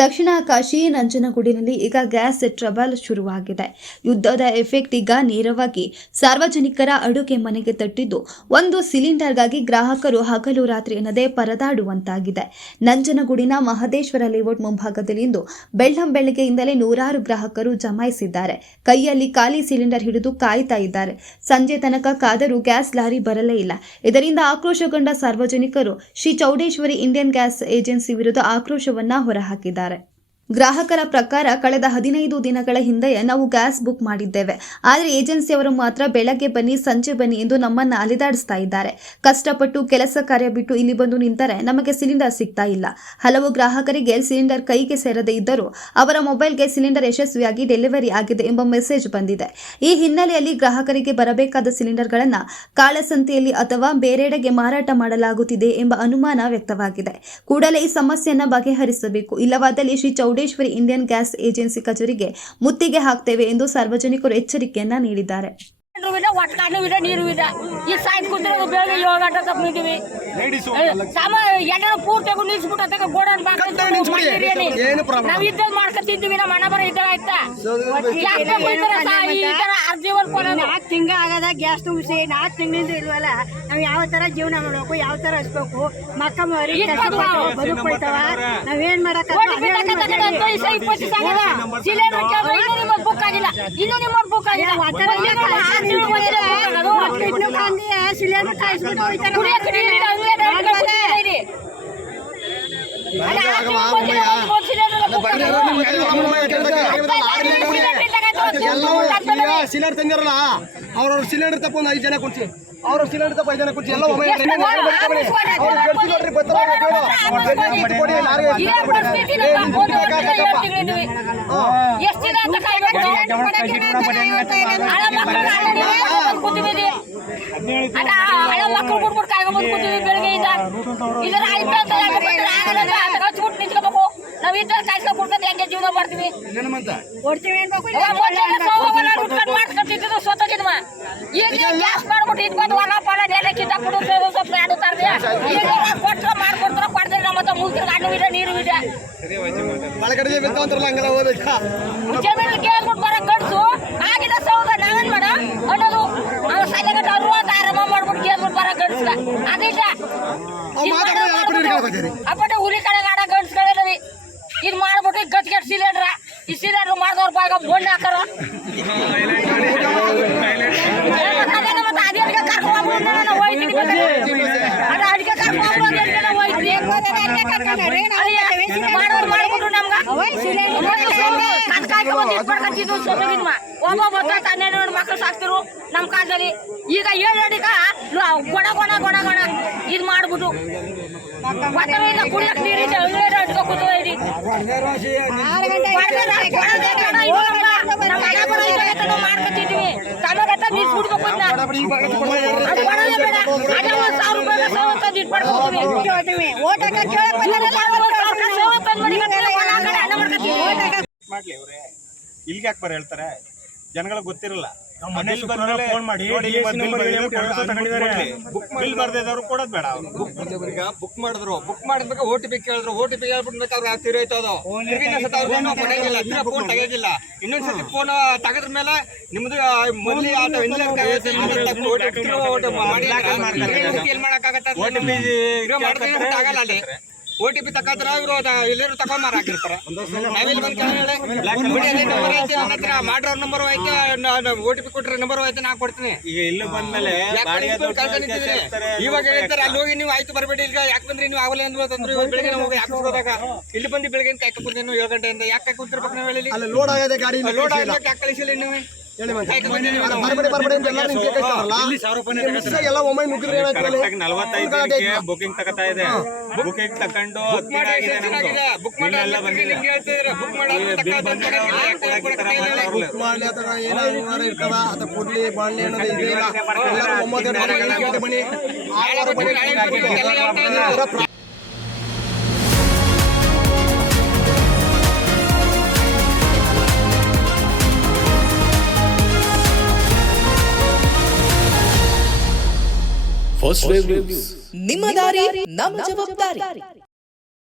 ದಕ್ಷಿಣ ಕಾಶಿ ನಂಜನಗೂಡಿನಲ್ಲಿ ಈಗ gas trouble ಶುರುವಾಗಿದೆ. ಯುದ್ಧದ ಎಫೆಕ್ಟ್ ಈಗ ನೇರವಾಗಿ ಸಾರ್ವಜನಿಕರ ಅಡುಗೆ ಮನೆಗೆ ತಟ್ಟಿದ್ದು, ಒಂದು ಸಿಲಿಂಡರ್ಗಾಗಿ ಗ್ರಾಹಕರು ಹಗಲು ರಾತ್ರಿ ಎನ್ನದೇ ಪರದಾಡುವಂತಾಗಿದೆ. ನಂಜನಗೂಡಿನ ಮಹದೇಶ್ವರ ಲೇಔಟ್ ಮುಂಭಾಗದಲ್ಲಿ ಇಂದು ಬೆಳ್ಳಂಬೆಳಗ್ಗೆಯಿಂದಲೇ ನೂರಾರು ಗ್ರಾಹಕರು ಜಮಾಯಿಸಿದ್ದಾರೆ. ಕೈಯಲ್ಲಿ ಖಾಲಿ ಸಿಲಿಂಡರ್ ಹಿಡಿದು ಕಾಯ್ತಾ ಇದ್ದಾರೆ. ಸಂಜೆ ತನಕ ಕಾದರೂ ಗ್ಯಾಸ್ ಲಾರಿ ಬರಲೇ ಇಲ್ಲ. ಇದರಿಂದ ಆಕ್ರೋಶಗೊಂಡ ಸಾರ್ವಜನಿಕರು Shri Chowdeshwari Indian gas agency ವಿರುದ್ಧ ಆಕ್ರೋಶವನ್ನ ಹೊರಹಾಕಿದ್ದಾರೆ. ಗ್ರಾಹಕರ ಪ್ರಕಾರ ಕಳೆದ 15 ದಿನಗಳ ಹಿಂದೆ ನಾವು ಗ್ಯಾಸ್ ಬುಕ್ ಮಾಡಿದ್ದೇವೆ. ಆದರೆ ಏಜೆನ್ಸಿಯವರು ಮಾತ್ರ ಬೆಳಗ್ಗೆ ಬನ್ನಿ, ಸಂಜೆ ಬನ್ನಿ ಎಂದು ನಮ್ಮನ್ನ ಅಲೆದಾಡಿಸ್ತಾ ಇದ್ದಾರೆ. ಕಷ್ಟಪಟ್ಟು ಕೆಲಸ ಕಾರ್ಯ ಬಿಟ್ಟು ಇಲ್ಲಿ ಬಂದು ನಿಂತರೆ ನಮಗೆ ಸಿಲಿಂಡರ್ ಸಿಗ್ತಾ ಇಲ್ಲ. ಹಲವು ಗ್ರಾಹಕರಿಗೆ ಸಿಲಿಂಡರ್ ಕೈಗೆ ಸೇರದೇ ಇದ್ದರೂ ಅವರ ಮೊಬೈಲ್ಗೆ ಸಿಲಿಂಡರ್ ಯಶಸ್ವಿಯಾಗಿ ಡೆಲಿವರಿ ಆಗಿದೆ ಎಂಬ ಮೆಸೇಜ್ ಬಂದಿದೆ. ಈ ಹಿನ್ನೆಲೆಯಲ್ಲಿ ಗ್ರಾಹಕರಿಗೆ ಬರಬೇಕಾದ ಸಿಲಿಂಡರ್ಗಳನ್ನು ಕಾಳಸಂತೆಯಲ್ಲಿ ಅಥವಾ ಬೇರೆಡೆಗೆ ಮಾರಾಟ ಮಾಡಲಾಗುತ್ತಿದೆ ಎಂಬ ಅನುಮಾನ ವ್ಯಕ್ತವಾಗಿದೆ. ಕೂಡಲೇ ಈ ಸಮಸ್ಯೆಯನ್ನು ಬಗೆಹರಿಸಬೇಕು. ಇಲ್ಲವಾದಲ್ಲಿ Shri Chowdeshwari Indian gas agency ಕಚೇರಿಗೆ ಮುತ್ತಿಗೆ ಹಾಕ್ತೇವೆ ಎಂದು ಸಾರ್ವಜನಿಕರು ಎಚ್ಚರಿಕೆಯನ್ನ ನೀಡಿದ್ದಾರೆ. ನೀರು ಇದೆ. ಈಗ ಸಾಯ್ತು ಕೂತಿರೋದು ಬೆಳಗ್ಗೆ 7 ಗಂಟೆ ತಪ್ಪ ನಿಂತೀವಿ. ಪೂರ್ತಿಯಾಗಿ ನಿಲ್ಸ್ಬಿಟ್ಟು ಗೋಡನ್ ನಾವು ಇದ್ದ ಮಾಡ್ಕೊತಿದ್ವಿ. ನಮ್ಮ ಮನೆ ಬರ ಇದ್ದ ಆಯ್ತಾ ಜೀವನ 4 ತಿಂಗ ಆಗದ ಗ್ಯಾಸ್ ತುಂಬಿಸಿ 4 ತಿಂಗಳಿಂದ ಇಲ್ವಲ್ಲ. ನಾವ್ ಯಾವ ತರ ಜೀವನ ಮಾಡ್ಬೇಕು, ಯಾವ ತರ ಹಚ್ಬೇಕು, ಮಕ್ಕ ಮರಿ ಬದುಕೊಳ್ತಾವ. ನಾವೇನ್ ಮಾಡಕ್ ಬುಕ್ ಆಗಿಲ್ಲ, ಇನ್ನು ನಿಮ್ಮ ಬುಕ್ ಆಗಿಲ್ಲ. ಸಿಲಿಂಡರ್ ಕಾಯಿಸ್ಬಿಟ್ಟು ಸಿಲಿಂಡರ್ ತಂದಿರಲ್ಲ, ಅವ್ರವ್ರ ಸಿಲಿಂಡರ್ ತಪ್ಪ 5 ಜನ ಕೊಡ್ಸಿ, ಅವ್ರ ಸಿಲಿಂಡರ್ ತಪ್ಪ 5 ಜನ ಕೊಡ್ಸಿ. ಎಲ್ಲ ಮಕ್ಕಳು ಬಿಟ್ಬಿಟ್ಟು ಕಾಯ್ಕೊಂಡ್ಬಂದು ಕೂತೀವಿ ಬೆಳಗ್ಗೆಯಿಂದ. ಇದರ ಹಚ್ಬಿಟ್ಟು ನಿಂತ್ಕೋಬೇಕು. ನಾವ್ ಇದ್ದ ಕಾಯ್ಸ್ಕೊಂಡ್ ಕೊಡ್ತದೆ ಹೆಂಗೆ ಜೀವನ ಮಾಡ್ತೀವಿ ಮಾಡ್ಕೊತಿದ್ದು ಸ್ವತಃ ಜನ್ಮ. ಈಗ ಗ್ಯಾಸ್ ಮಾಡ್ಬಿಟ್ಟು ಇದು ಬಂದು ಹೊಲ ಪಲ ನೆಲೆ ಕಿತ್ತಾಕ್ಬಿಟ್ಟು ಸ್ವಲ್ಪ ಆಡುತ್ತಾರೆ. ಕೊಟ್ರ ಮಾಡ್ಕೊಡ್ತಾರ, ಕೊಡ್ತಾರೆ. ನಮ್ಮ ಹತ್ರ ಮುಗಿದ್ರೆ ಗಾಡು ಇದೆ, ನೀರು ಇದೆ. ಜಮೀನು ಕೇಳ್ಬಿಟ್ಟು ಬರೋ ಗಡ್ಸು ಆಗಿದ ಸೌದ ನಾವೇನ್ ಮಾಡ ಅನ್ನೋದು. ಅವ್ರು ಸಲಗಟ್ಟು 60 ಆರಾಮ ಮಾಡ್ಬಿಟ್ಟು ಕೇಳ್ಬಿಟ್ಟು ಬರೋ ಗಡ್ಸ್ಗ ಅದಿಲ್ಲ. ಅಪ್ಪಟ ಹುಲಿ ಕಡೆಗೆ ಆಡ ಗಡ್ಸ್ಗಳೇನವಿ ಇದು ಮಾಡ್ಬಿಟ್ಟು ಗಟ್ಟಿ ಸಿಲಿಂಡ್ರ ಈ ಸಿಲಿಂಡರ್ ಮಾಡಿದವ್ರ ಬಾಗ ಬೋಣೆ ಹಾಕಾರ. ಅಡಿಗೆ ಮಾಡೋರು ಮಾಡ್ಬಿಟ್ರು ನಮ್ಗೆ ಒಬ್ಬ 12 ಮಕ್ಕಳು ಸಾಕ್ತಿರು ನಮ್ ಕಾಲದಲ್ಲಿ. ಈಗ 7 ಅಡಿಗ ಗೊಣ ಗೊಣ ಗೊಣ ಗೊಣ ಇದು ಮಾಡ್ಬಿಟ್ಟು ಕುಡಿಯಕ್ ನೀರಿದೆ ಮಾಡ್ಕೊತಿದ್ವಿ. ತಮಗತ್ತ ನೀರು ಕುಡ್ಬೇಕು. ಇಲ್ಲಿಗೆ ಯಾಕೆ ಬರ ಹೇಳ್ತಾರೆ, ಜನಗಳಿಗೆ ಗೊತ್ತಿರಲ್ಲ. ಬಿಲ್ ಬರ್ದಿದ್ದವ್ರು ಕೊಡೋದು ಬೇಡ. ಈಗ ಬುಕ್ ಮಾಡಿದ್ರು, ಬುಕ್ ಮಾಡಿದ್ಬೇಕು OTP ಕೇಳಿದ್ರು, OTP ಹೇಳ್ಬಿಟ್ಟು ಅವ್ರು ತಿರೋಯ್ತದ. ಫೋನ್ ತೆಗೆಯೋದಿಲ್ಲ. ಇನ್ನೊಂದ್ಸತಿ ಫೋನ್ ತೆಗೆದ್ರ ಮೇಲೆ ನಿಮ್ದು ಮೊದಲು ಆಗಲ್ಲ. ಅಲ್ಲಿ OTP ತಗೋದ್ರ ಇವರು ಎಲ್ಲರೂ ತಗೊಂಡ್ ಹಾಕಿರ್ತಾರೆ. ಮಾಡ್ರ ನಂಬರ್ ಐತೆ, OTP ಕೊಟ್ರೆ ನಂಬರ್ ಐತೆ, ನಾ ಕೊಡ್ತೀನಿ. ಈಗ ಇಲ್ಲಿ ಬಂದ್ಮೇಲೆ ಇವಾಗ ಹೇಳ್ತಾರೆ ಅಲ್ಲಿ ಹೋಗಿ ನೀವು ಆಯ್ತು ಬರಬೇಡಿ, ಈಗ ಯಾಕೆ ಬಂದ್ರಿ ನೀವು ಆಗಲೇ ಅಂತಂದ್ರೆ ಬೆಳಗ್ಗೆ ಹೋಗಿ ಯಾಕೆ ಹೋದಾಗ ಇಲ್ಲಿ ಬಂದು ಬೆಳಗ್ಗೆ ಯಾಕೆ ಕೂತೀನಿ 7 ಗಂಟೆಯಿಂದ ಯಾಕೆ ಕೂತಿರ್ಬೇಕು ನಾವು ಹೇಳಿ. ಲೋಡ್ ಆಗದೆ ಗಾಡಿ ಲೋಡ್ ಆಗಕ್ಕೆ ಯಾಕೆ ಕಳಿಸಿಲ್ಲ ನೀವು ಹೇಳಿ. 45 ಬುಕಿಂಗ್ ತಗೋತಾ ಇದೆ. ಬುಕಿಂಗ್ ತಕೊಂಡು ಬುಕ್ ಮಾಡಿ ಕೊಡ್ಲಿ ಬಾಳ್ನೆ ಅನ್ನೋದು. ಫಸ್ಟ್ ವೇವ್ ನ್ಯೂಸ್, ನಿಮ್ಮ ದಾರಿ ನಮ್ಮ ಜವಾಬ್ದಾರಿ.